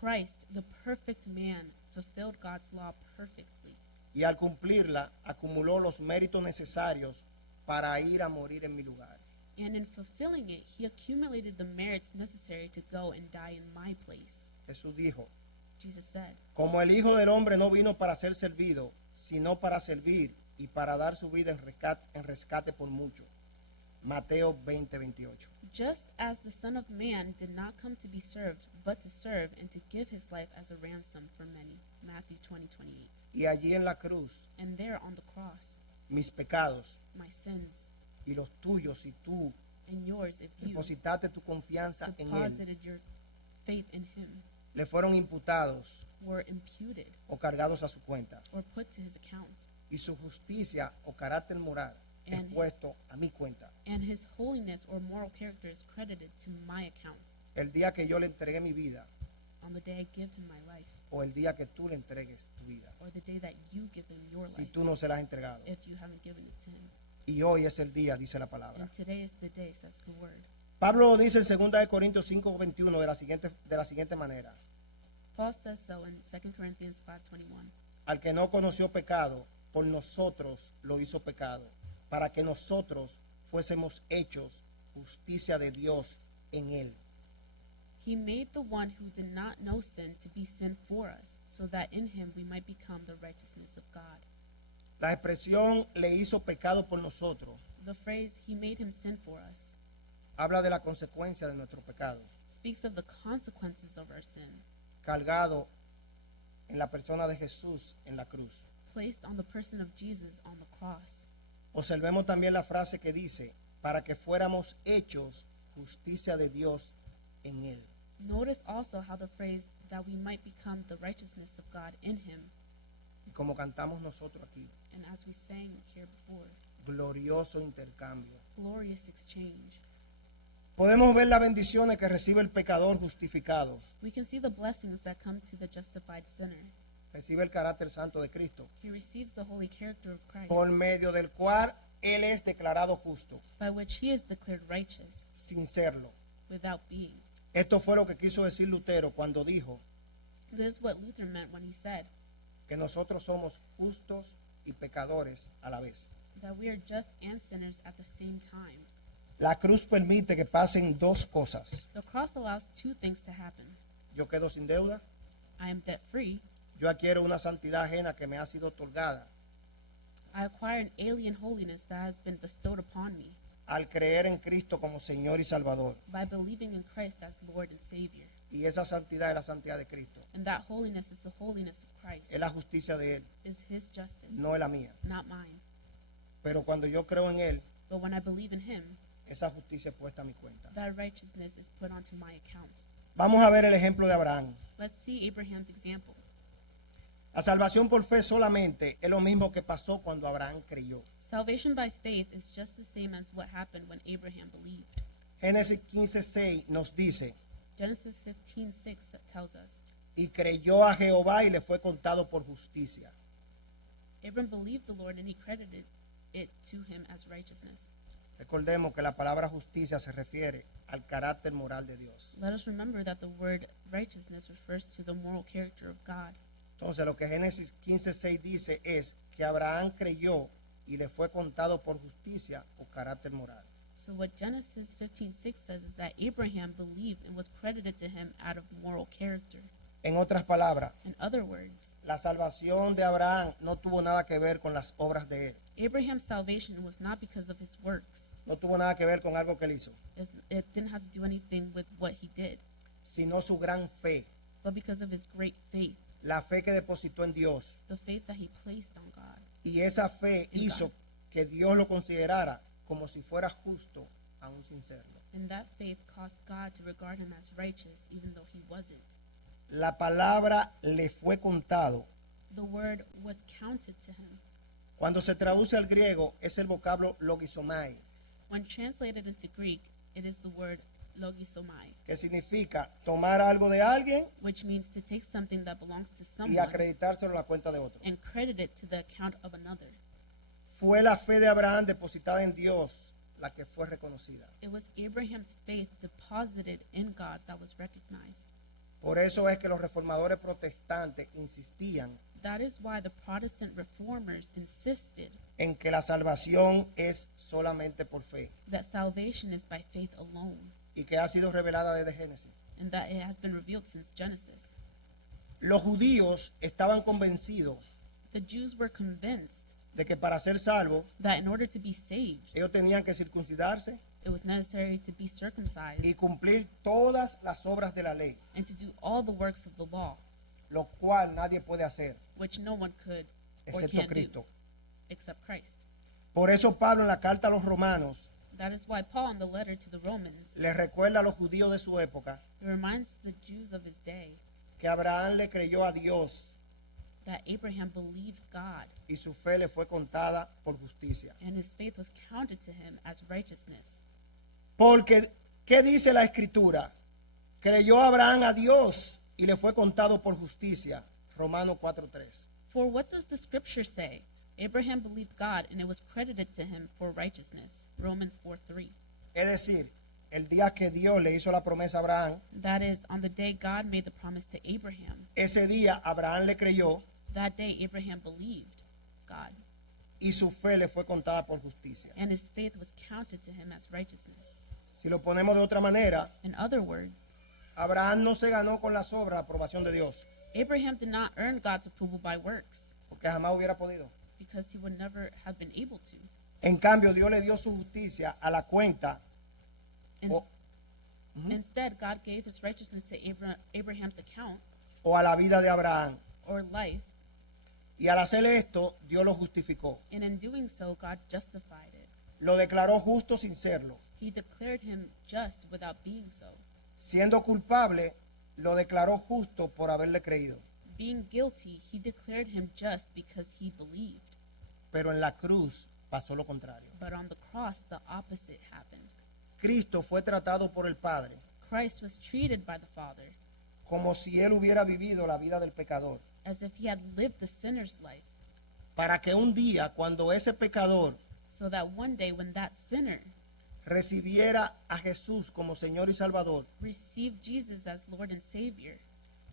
Christ, the perfect man, fulfilled God's law perfectly. Y al cumplirla, acumuló los méritos necesarios para ir a morir en mi lugar. And in fulfilling it, he accumulated the merits necessary to go and die in my place. Jesús dijo: Jesus said, como el Hijo del Hombre no vino para ser servido, sino para servir y para dar su vida en rescate por muchos. Mateo 20:28. Just as the Son of Man did not come to be served, but to serve and to give his life as a ransom for many. Matthew 20:28. Y allí en la cruz, And there on the cross, mis pecados my sins y los tuyos, si tú and yours, if you depositaste tu confianza en Él, deposited your faith in him, le fueron imputados were imputed o cargados a su cuenta. or put to his account, Y su justicia o carácter moral es And- puesto a mi cuenta. and his holiness or moral character is credited to my account El día que yo le entregué mi vida on the day I give him my life, o el día que tú le entregues tu vida, or the day that you give him your si life, tú no se la has entregado. if you haven't given it to him. Y hoy es el día, dice la palabra. And today is the day, says the word. Pablo lo dice en 2 Corintios 5:21 de la siguiente manera. Paul says so in 2 Corinthians 5:21. Al que no conoció pecado, por nosotros lo hizo pecado, para que nosotros fuésemos hechos justicia de Dios en él. He made the one who did not know sin to be sin for us, so that in him we might become the righteousness of God. La expresión le hizo pecado por nosotros The phrase, he made him sin for us, habla de la consecuencia de nuestro pecado, speaks of the consequences of our sin, cargado en la persona de Jesús en la cruz. placed on the person of Jesus on the cross. Observemos también la frase que dice, para que fuéramos hechos justicia de Dios en él. Notice also how the phrase, that we might become the righteousness of God in him, Y como cantamos nosotros aquí, and as we sang here before, glorioso intercambio. glorious exchange. Podemos ver las bendiciones que recibe el pecador justificado. We can see the blessings that come to the justified sinner. Recibe el carácter santo de Cristo, He receives the holy character of Christ, por medio del cual él es declarado justo, by which he is declared righteous sin serlo. without being. Esto fue lo que quiso decir Lutero cuando dijo This is what Luther meant when he said que nosotros somos justos y pecadores a la vez. that we are just and sinners at the same time. La cruz permite que pasen dos cosas. The cross allows two things to happen. Yo quedo sin deuda, I am debt free. yo adquiero una santidad ajena que me ha sido otorgada I acquire an alien holiness that has been bestowed upon me al creer en Cristo como Señor y Salvador. by believing in Christ as Lord and Savior. Y esa santidad es la santidad de Cristo. And that holiness is the holiness of Christ, Es la justicia de Él, is his justice, no es la mía. not mine. Pero cuando yo creo en Él, But when I believe in him, esa justicia es puesta a mi cuenta. that righteousness is put onto my account. Vamos a ver el ejemplo de Abraham. Let's see Abraham's example. La salvación por fe solamente es lo mismo que pasó cuando Abraham creyó. Salvation by faith is just the same as what happened when Abraham believed. Génesis 15:6 nos dice, Genesis 15:6 tells us, y creyó a Jehová y le fue contado por justicia. Abraham believed the Lord and he credited it to him as righteousness. Recordemos que la palabra justicia se refiere al carácter moral de Dios. Let us remember that the word righteousness refers to the moral character of God. Entonces lo que Génesis 15:6 dice es que Abraham creyó y le fue contado por justicia o carácter moral. So what Genesis 15:6 says is that Abraham believed and was credited to him out of moral character. En otras palabras, In other words, la salvación de Abraham no tuvo nada que ver con las obras de él. Abraham's salvation was not because of his works. No tuvo nada que ver con algo que él hizo, It didn't have to do anything with what he did, sino su gran fe, but because of his great faith, la fe que depositó en Dios. the faith that he placed on God. Y esa fe En hizo God. que Dios lo considerara como si fuera justo, aún sin serlo. And that faith caused God to regard him as righteous, even though he wasn't. La palabra le fue contado. The word was counted to him. Cuando se traduce al griego es el vocablo logisomai, When translated into Greek, it is the word logisomai, que significa tomar algo de alguien which means to take something that belongs to y someone acreditárselo a la cuenta de otro. and credit it to the account of another. Fue la fe de Abraham depositada en Dios la que fue reconocida. It was Abraham's faith deposited in God that was recognized. Por eso es que los reformadores protestantes insistían That is why the Protestant reformers insisted en que la salvación es solamente por fe that salvation is by faith alone, y que ha sido revelada desde Génesis. and that it has been revealed since Genesis. Los judíos estaban convencidos The Jews were convinced de que para ser salvos that in order to be saved, ellos tenían que circuncidarse it was necessary to be circumcised y cumplir todas las obras de la ley, and to do all the works of the law, lo cual nadie puede hacer which no one could or excepto can do Cristo. except Christ. Por eso Pablo en la carta a los romanos That is why Paul, in the letter to the Romans, les recuerda a los judíos de su época he reminds the Jews of his day que Abraham le creyó a Dios that Abraham believed God, y su fe le fue contada por justicia. and his faith was counted to him as righteousness. Porque, ¿qué dice la escritura? Creyó Abraham a Dios y le fue contado por justicia. Romanos 4:3. For what does the scripture say? Abraham believed God, and it was credited to him for righteousness. Romans 4:3. Es decir, el día que Dios le hizo la promesa a Abraham, That is, on the day God made the promise to Abraham, ese día Abraham le creyó that day Abraham believed God, y su fe le fue contada por justicia. and his faith was counted to him as righteousness. Si lo ponemos de otra manera, In other words, Abraham no se ganó con las obras la aprobación de Dios, Abraham did not earn God's approval by works, porque jamás hubiera podido. because he would never have been able to. En cambio, Dios le dio su justicia a la cuenta In- o, Instead, God gave his righteousness to Abraham's account o a la vida de Abraham. or life, Y al hacer esto, Dios lo justificó. and in doing so, God justified it. Lo declaró justo sin serlo. He declared him just without being so. Siendo culpable, lo declaró justo por haberle creído. Being guilty, he declared him just because he believed. Pero en la cruz pasó lo contrario. But on the cross, the opposite happened. Cristo fue tratado por el Padre Christ was treated by the Father como si él hubiera vivido la vida del pecador, as if he had lived the sinner's life, para que un día, cuando ese pecador so that one day when that sinner recibiera a Jesús como Señor y Salvador, received Jesus as Lord and Savior,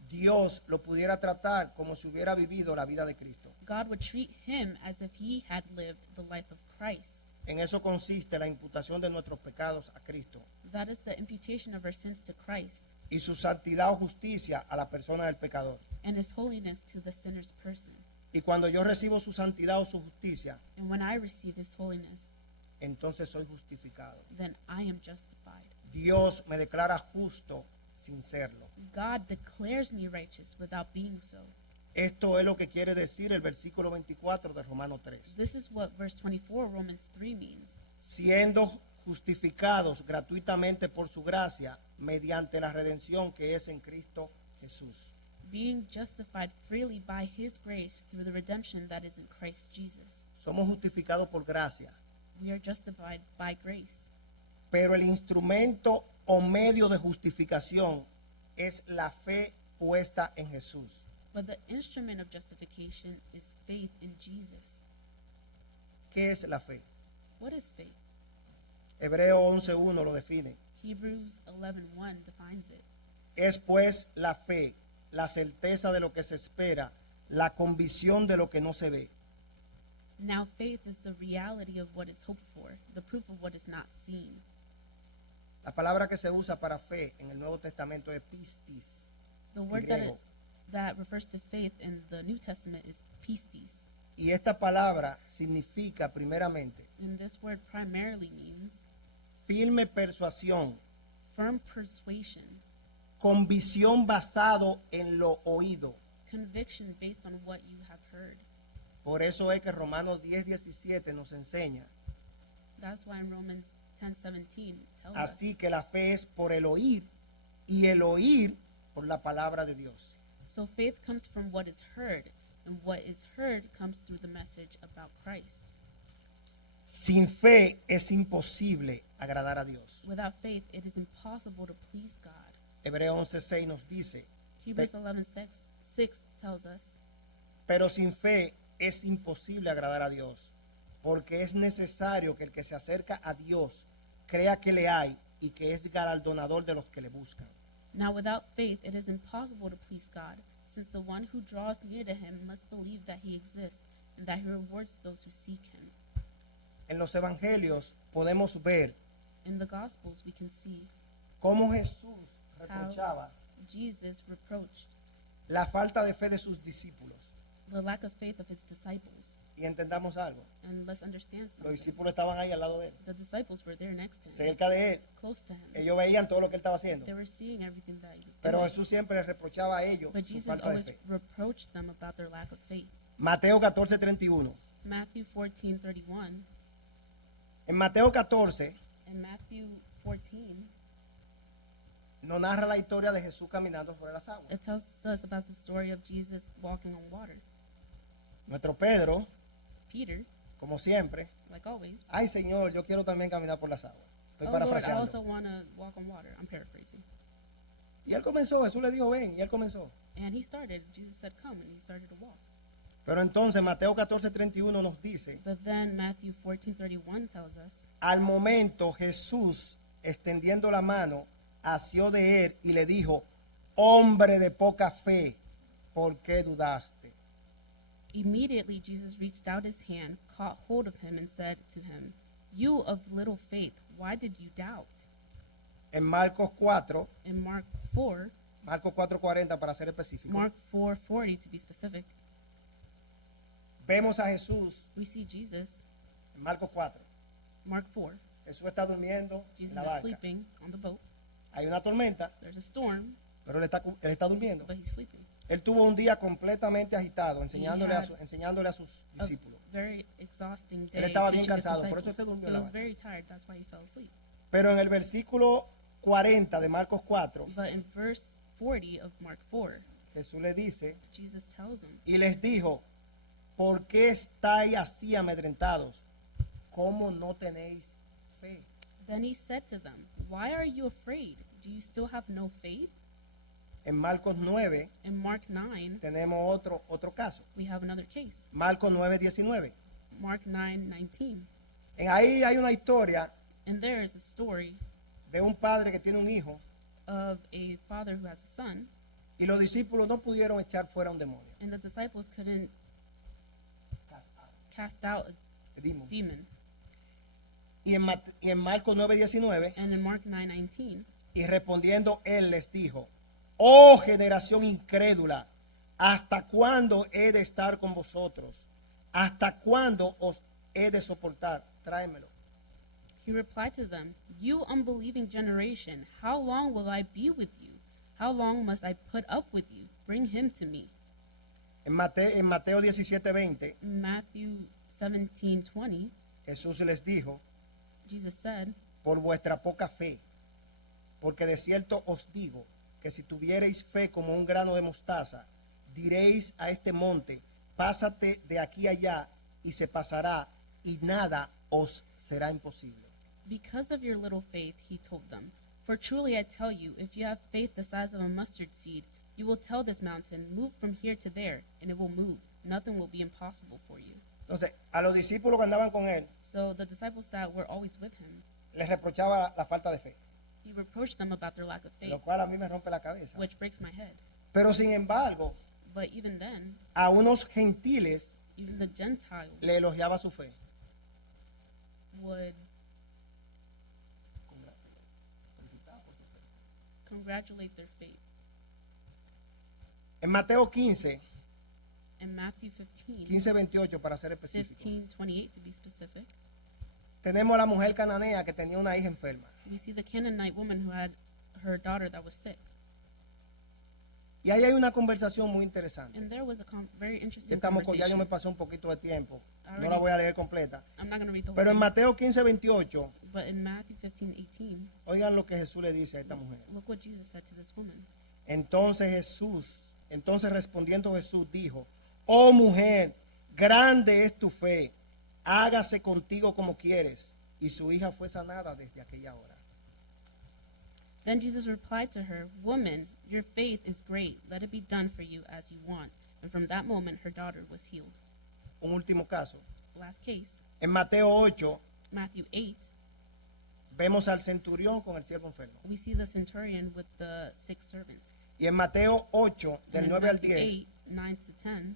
Dios lo pudiera tratar como si hubiera vivido la vida de Cristo. God would treat him as if he had lived the life of Christ. En eso consiste la imputación de nuestros pecados a Cristo That is the imputation of our sins to Christ y su santidad o justicia a la persona del pecador. and his holiness to the sinner's person. Y cuando yo recibo su santidad o su justicia, And when I receive his holiness, entonces soy justificado. then I am justified. Dios me declara justo sin serlo. God declares me righteous without being so. Esto es lo que quiere decir el versículo 24 de Romanos 3. This is what verse 24, Romans 3 means. Siendo justificados gratuitamente por su gracia mediante la redención que es en Cristo Jesús. Being justified freely by his grace through the redemption that is in Christ Jesus. Somos justificados por gracia, We are justified by grace. pero el instrumento o medio de justificación es la fe puesta en Jesús. But the instrument of justification is faith in Jesus. ¿Qué es la fe? What is faith? Hebreo 11:1 lo define. Hebrews 11:1 defines it. Es pues la fe, la certeza de lo que se espera, la convicción de lo que no se ve. Now faith is the reality of what is hoped for, the proof of what is not seen. La palabra que se usa para fe en el Nuevo Testamento es pistis. The word that, griego. that refers to faith in the New Testament is pistis. Y esta palabra significa primeramente And this word primarily means firme persuasión, firm persuasion, convicción basado en lo oído. conviction based on what you have heard. Por eso es que Romanos 10:17 nos enseña. That's why in Romans 10:17 tells us Así que la fe es por el oír y el oír por la palabra de Dios. so faith comes from what is heard, and what is heard comes through the message about Christ. Sin fe es imposible agradar a Dios. Without faith, it is impossible to please God. Hebreo 11:6 nos dice, Hebrews 11:6 tells us, pero sin fe es imposible agradar a Dios, porque es necesario que el que se acerca a Dios crea que le hay y que es galardonador de los que le buscan. now without faith it is impossible to please God, since the one who draws near to him must believe that he exists and that he rewards those who seek him. En los evangelios podemos ver In the Gospels, we can see cómo Jesús reprochaba Jesus reproached la falta de fe de sus discípulos the lack of faith of his disciples Y entendamos algo. And let's understand Los something. discípulos estaban ahí al lado de él, The disciples were there next to him, cerca de él. close to him. Ellos veían todo lo que él estaba haciendo. They were seeing everything that he was Pero doing. Jesús siempre les reprochaba a ellos But su Jesus falta de always fe. reproached them about their lack of faith. Mateo 14:31. Matthew 14:31 En Mateo 14 and Matthew 14, nos narra la historia de Jesús caminando sobre las aguas. it tells us about the story of Jesus walking on water. Nuestro Pedro, Peter, como siempre, like always, ay Señor, yo quiero también caminar por las aguas. Estoy oh Lord, I parafraseando. also want to walk on water. I'm paraphrasing. Y él comenzó, Jesús le dijo, ven, y él comenzó. And he started, Jesus said, come, and he started to walk. Pero entonces Mateo 14:31 nos dice, But then Matthew 14:31 tells us, al momento Jesús, extendiendo la mano, asió de él y le dijo, hombre de poca fe, ¿por qué dudaste? immediately Jesus reached out his hand, caught hold of him, and said to him, you of little faith, why did you doubt? En Marcos 4, In Mark 4, Marcos 4:40 para ser específico, Mark 4:40 to be specific, vemos a Jesús we see Jesus, en Marcos 4. Mark 4, Jesús está durmiendo en Jesus la is barca. sleeping on the boat. Hay una tormenta, There's a storm, pero él está durmiendo. but he's sleeping. Él tuvo un día completamente agitado, enseñándole had a sus A discípulos. very exhausting day. Él estaba bien teaching his cansado, por eso disciples. se durmió He en la was barca. very tired, that's why he fell asleep. Pero en el versículo 40 de Marcos 4, But in verse 40 of Mark 4, Jesús le dice, Jesus tells him, y les dijo, ¿por qué estáis así amedrentados? ¿Cómo no tenéis fe? then he said to them, why are you afraid? Do you still have no faith? En Marcos 9 In Mark 9, tenemos otro caso. we have another case. Marcos 9:19. Mark 9:19. En ahí hay una historia And there is a story de un padre que tiene un hijo of a father who has a son, y los discípulos no pudieron echar fuera un demonio. and the disciples couldn't cast out a Demon. demon. Y en Marcos 9:19, And in Mark 9:19, y respondiendo él les dijo, oh generación incrédula, ¿hasta cuándo he de estar con vosotros? ¿Hasta cuándo os he de soportar? Tráemelo. he replied to them, you unbelieving generation, how long will I be with you? How long must I put up with you? Bring him to me. En Mateo 17:20, In Matthew 17:20, Jesús les dijo, Jesus said, por vuestra poca fe, porque de cierto os digo que si tuviereis fe como un grano de mostaza, diréis a este monte, pásate de aquí allá, y se pasará, y nada os será imposible. because of your little faith, he told them. For truly I tell you, if you have faith the size of a mustard seed, you will tell this mountain, move from here to there, and it will move. Nothing will be impossible for you. Entonces, a los discípulos que andaban con él, So the disciples that were always with him, les reprochaba la falta de fe, he reproached them about their lack of faith, lo cual a mí me rompe la cabeza. which breaks my head. Pero sin embargo, But even then, a unos gentiles even the Gentiles le elogiaba su fe. would congratulate their faith. En Mateo 15, In Matthew 15, 15:28 para ser específico, 15:28 to be specific, tenemos a la mujer cananea que tenía una hija enferma. we see the Canaanite woman who had her daughter that was sick. Y ahí hay una conversación muy interesante. And there was a very Ya interesting estamos, ya yo me conversation. pasé un poquito de tiempo. No Already. la voy a leer completa. I'm not going to read the whole Pero en thing, Mateo 15:28, but in Matthew 15:18, oigan lo que Jesús le dice a esta mujer. look what Jesus said to this woman. Entonces respondiendo Jesús dijo, oh mujer, grande es tu fe, hágase contigo como quieres. Y su hija fue sanada desde aquella hora. Then Jesus replied to her, woman, your faith is great. Let it be done for you as you want. And from that moment, her daughter was healed. Un último caso. Last case, En Mateo 8 Matthew 8, vemos al centurión con el siervo enfermo. we see the centurion with the sick servant. Y en Mateo 8, And del in 9 al Matthew 10, 8, 9 to 10,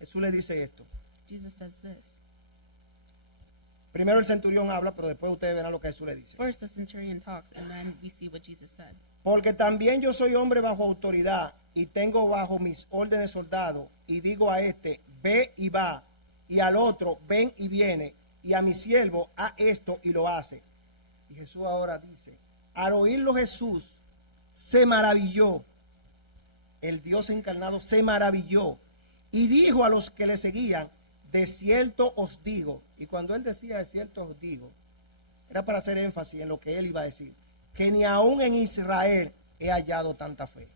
Jesús le dice esto. Jesus says this. Primero el centurión habla, pero después ustedes verán lo que Jesús le dice. First, the centurion talks, and then we see what Jesus said. Porque también yo soy hombre bajo autoridad y tengo bajo mis órdenes soldados y digo a este, ve y va, y al otro, ven y viene, y a mi siervo, haz esto y lo hace. Y Jesús ahora dice, al oírlo Jesús se maravilló, el Dios encarnado se maravilló, y dijo a los que le seguían, de cierto os digo, y cuando él decía de cierto os digo, era para hacer énfasis en lo que él iba a decir, que ni aún en Israel he hallado tanta fe.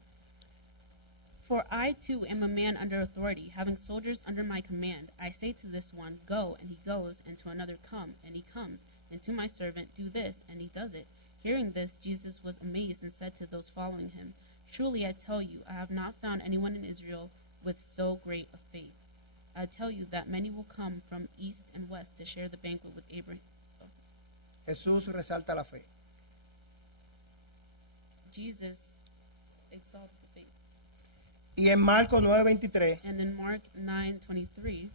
For I too am a man under authority, having soldiers under my command. I say to this one, go, and he goes, and to another, come, and he comes, and to my servant, do this, and he does it. Hearing this, Jesus was amazed and said to those following him, truly I tell you, I have not found anyone in Israel with so great a faith. I tell you that many will come from east and west to share the banquet with Abraham. Jesús resalta la fe. Jesus exalts the faith. Y en Marcos 9:23, And in Mark 9:23,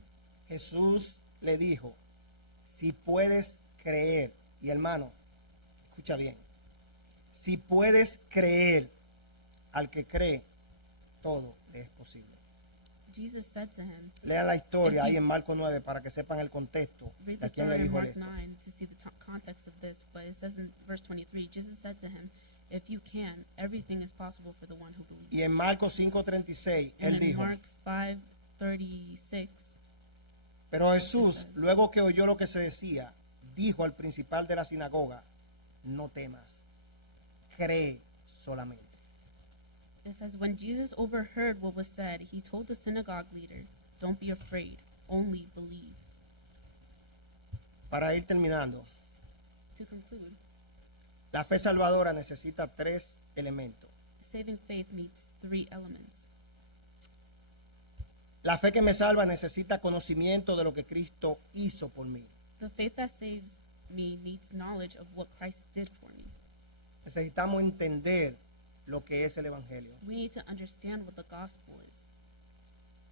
Jesús le dijo, si puedes creer, y hermano, escucha bien, si puedes creer, al que cree, todo le es posible. Jesus said to him, Lean la historia ahí en Marcos 9 para que sepan el contexto read de the a quién le story in dijo él Mark esto. 9 to see the context of this, but it says in verse 23, Jesus said to him, if you can, everything is possible for the one who believes. Y en Marcos 5:36, And él in dijo, Mark 5:36, pero Jesús, luego que oyó lo que se decía, dijo al principal de la sinagoga, no temas, cree solamente. it says, when Jesus overheard what was said, he told the synagogue leader, don't be afraid, only believe. Para ir terminando, To conclude, la fe salvadora necesita 3 elementos. saving faith needs 3 elements. La fe que me salva necesita conocimiento de lo que Cristo hizo por mí. The faith that saves me needs knowledge of what Christ did for me. Necesitamos entender lo que es el Evangelio. We need to understand what the gospel is.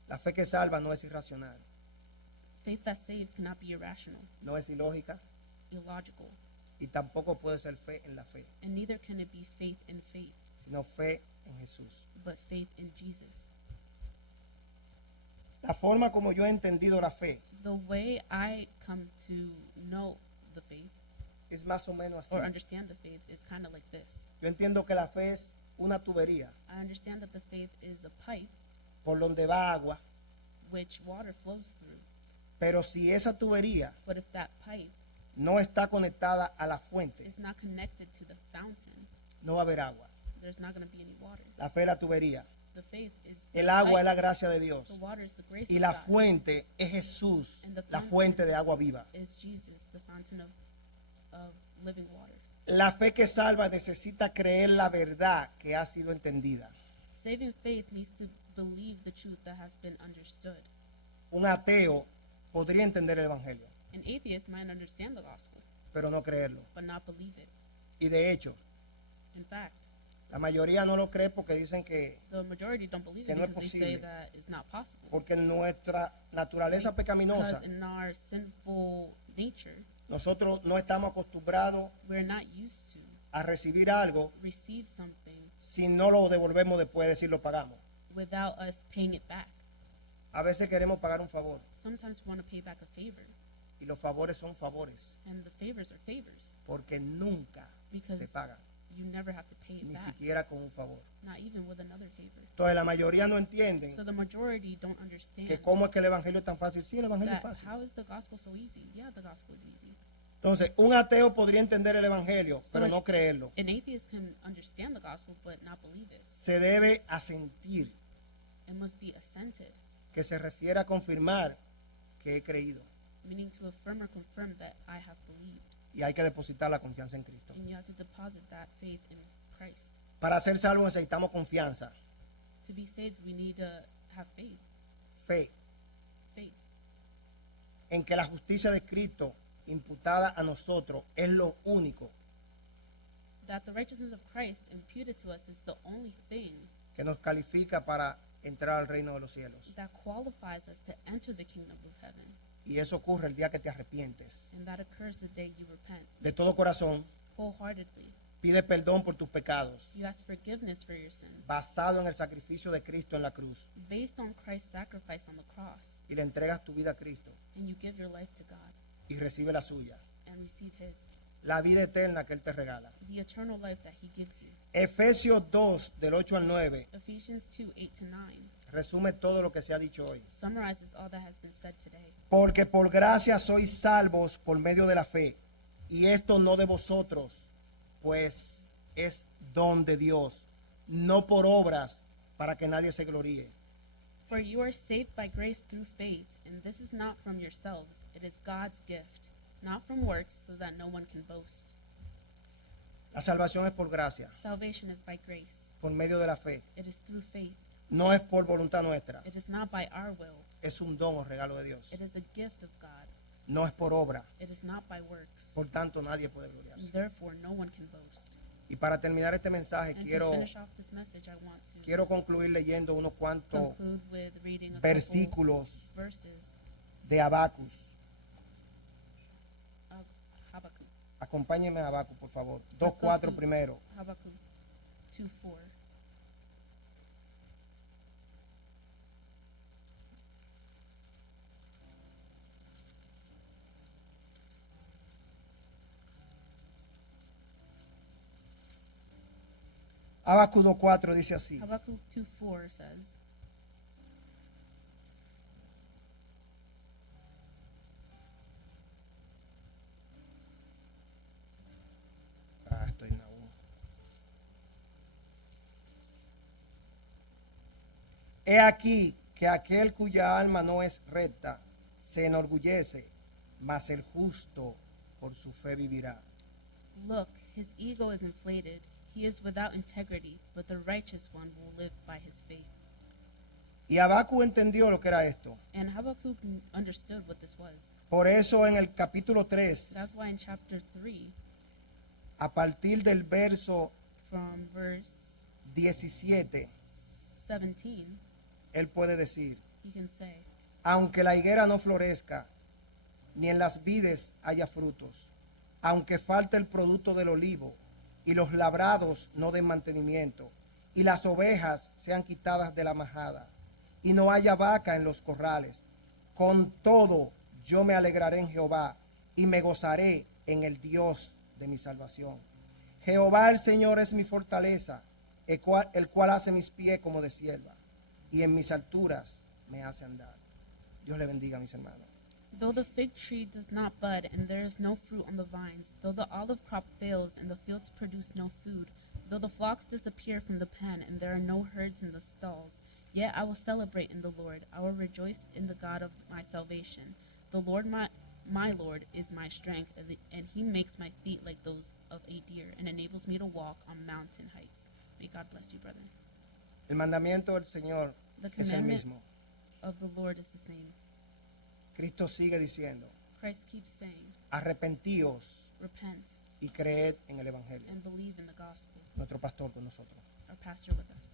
La fe que salva no es irracional, Faith that saves cannot be irrational, no es ilógica illogical, y tampoco puede ser fe en la fe, and neither can it be faith in faith, sino fe en Jesús. but faith in Jesus. La forma como yo he entendido la fe The way I come to know the faith es más o menos así. or understand the faith is kind of like this. Yo entiendo que la fe es una tubería I understand that the faith is a pipe por donde va agua, which water flows through, pero si esa tubería but if that pipe no está conectada a la fuente, is not connected to the fountain, no va a haber agua. there's not going to be any water. La fe es la tubería. The faith is El the agua pipe. es la gracia de Dios. The water is the grace Y of la God. fuente es Jesús, And the la fountain fuente de agua viva. is Jesus, the fountain of living water. La fe que salva necesita creer la verdad que ha sido entendida. Saving faith needs to believe the truth that has been understood. Un ateo podría entender el Evangelio, An atheist might understand the gospel, pero no creerlo. but not believe it. Y de hecho, In fact, la mayoría no lo cree porque dicen que the majority don't believe Que it no es because they say posible. that it's not possible. porque en nuestra naturaleza pecaminosa Because in our sinful nature, nosotros no estamos acostumbrados we're not used to a recibir algo receive something si no lo devolvemos después de decir lo pagamos. without us paying it back. A veces queremos pagar un favor Sometimes we want to pay back a favor, y los favores son favores and the favors are favors porque nunca Because se pagan, you never have to pay it ni back, siquiera con un favor. not even with another favor. Entonces la mayoría no entienden So the majority don't understand que cómo es que el Evangelio es tan fácil. Sí, el Evangelio es that fácil. how is the gospel so easy? Yeah, the gospel is easy. Entonces, un ateo podría entender el Evangelio, So pero an- no creerlo. An atheist can understand the gospel but not believe it. Se debe asentir, It must be assented, que se refiere a confirmar que he creído. meaning to affirm or confirm that I have believed. Y hay que depositar la confianza en Cristo. And you have to deposit that faith in Christ. Para ser salvos necesitamos confianza, To be saved, we need to have faith. fe, Faith. en que la justicia de Cristo imputada a nosotros es lo único That the righteousness of Christ imputed to us is the only thing que nos califica para entrar al reino de los cielos. that qualifies us to enter the kingdom of heaven. Y eso ocurre el día que te arrepientes. And that occurs the day you repent De todo corazón, wholeheartedly. pide perdón por tus pecados, You ask forgiveness for your sins basado en el sacrificio de Cristo en la cruz. based on Christ's sacrifice on the cross. y le entregas tu vida a Cristo and you give your life to God y recibe la suya, and receive His, la vida eterna que Él te regala. the eternal life that He gives you. Efesios 2, del 8 al 9, Ephesians 2, 8-9 resume todo lo que se ha dicho hoy. summarizes all that has been said today. Porque por gracia sois salvos por medio de la fe, y esto no de vosotros, pues es don de Dios, no por obras, para que nadie se gloríe. For you are saved by grace through faith, and this is not from yourselves, it is God's gift, not from works, so that no one can boast. La salvación es por gracia, Salvation is by grace. por medio de la fe. It is through faith. No es por voluntad nuestra, It is not by our will. es un don o regalo de Dios. It is a gift of God. No es por obra, It is not by works. por tanto nadie puede gloriarse. Therefore, no one can boast. Y para terminar este mensaje, And to quiero finish off this message, I want to concluir leyendo unos cuantos conclude with reading a couple versículos verses de Habacuc. of Habakkuk. Acompáñenme a Habacuc, por favor. Let's go 2:4 to primero. Habakkuk 2:4. Habacuc 2:4 dice así. Habakkuk 2:4 says, Estoy en la 1. He aquí que aquel cuya alma no es recta se enorgullece, mas el justo por su fe vivirá. Look, his ego is inflated. He is without integrity, but the righteous one will live by his faith. Y Habacuc entendió lo que era esto. And Habakkuk understood what this was. Por eso en el capítulo 3, That's why in chapter 3, a partir del verso from verse 17, 17, él puede decir: he can say, aunque la higuera no florezca, ni en las vides haya frutos, aunque falte el producto del olivo, y los labrados no den mantenimiento, y las ovejas sean quitadas de la majada, y no haya vaca en los corrales, con todo yo me alegraré en Jehová, y me gozaré en el Dios de mi salvación. Jehová el Señor es mi fortaleza, el cual hace mis pies como de sierva, y en mis alturas me hace andar. Dios le bendiga, mis hermanos. though the fig tree does not bud, and there is no fruit on the vines, though the olive crop fails, and the fields produce no food, though the flocks disappear from the pen, and there are no herds in the stalls, yet I will celebrate in the Lord. I will rejoice in the God of my salvation. The Lord my Lord is my strength, and he makes my feet like those of a deer, and enables me to walk on mountain heights. May God bless you, brethren. El mandamiento del Señor The es el commandment mismo. of the Lord is the same. Cristo sigue diciendo: Christ keeps saying, arrepentíos repent y creed en el Evangelio. and believe in the gospel. Nuestro pastor con nosotros. Our pastor with us.